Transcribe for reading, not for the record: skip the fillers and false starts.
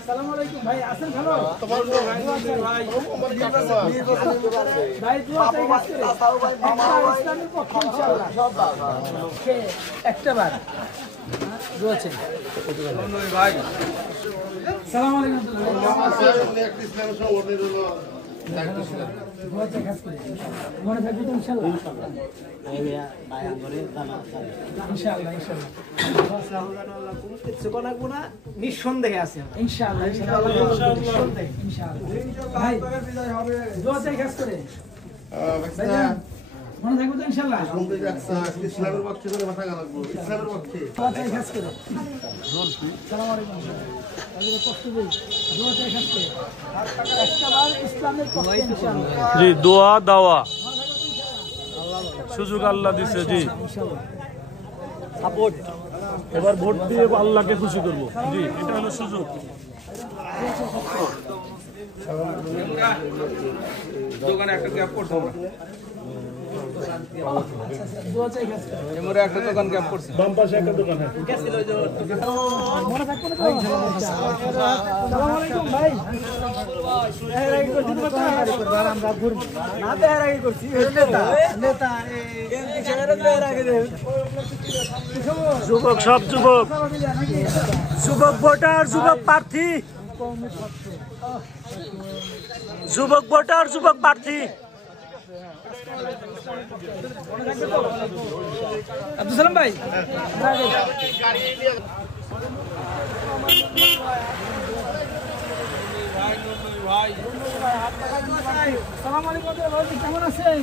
আসসালামু আলাইকুম ভাই, আছেন ভালো? ভাই দোয়া চাই গাছে ইসলামের পক্ষে ইনশাআল্লাহ একটা বার দোয়া চাই ভাই। আসসালামু আলাইকুম মনে থাকবে তো ইনশাআল্লাহ। নিঃসন্দেহে আছে ইনশাআল্লাহ। ভাই দোয়া চাই কাজ করে মনে থাকবে তো ইনশাআল্লাহ। ইসলামের পক্ষে করে মাথা লাগবো, ইসলামের পক্ষে দোয়া চাই কাজ করে। আসসালামু আলাইকুম দোয়া চাই কাজ করে একটা বার ইসলামের পক্ষে ইনশাআল্লাহ। জি দোয়া দাওয়া সুযোগ আল্লাহ দিছে। জি সাপোর্ট, এবার ভোট দিয়ে আল্লাহকে খুশি করবো। জি এটা হলো সুযোগ। দোকানে একটা গ্যাপ করছো আমরা, একটা দোকান গ্যাপ করছি, বাম পাশে একটা দোকান। যুবক, সব যুবক, যুবক ভোটার, যুবক প্রার্থী, যুবক ভোটার, যুবক প্রার্থী। আব্দুল সালাম ভাই আসসালামু আলাইকুম, কেমন আছেন?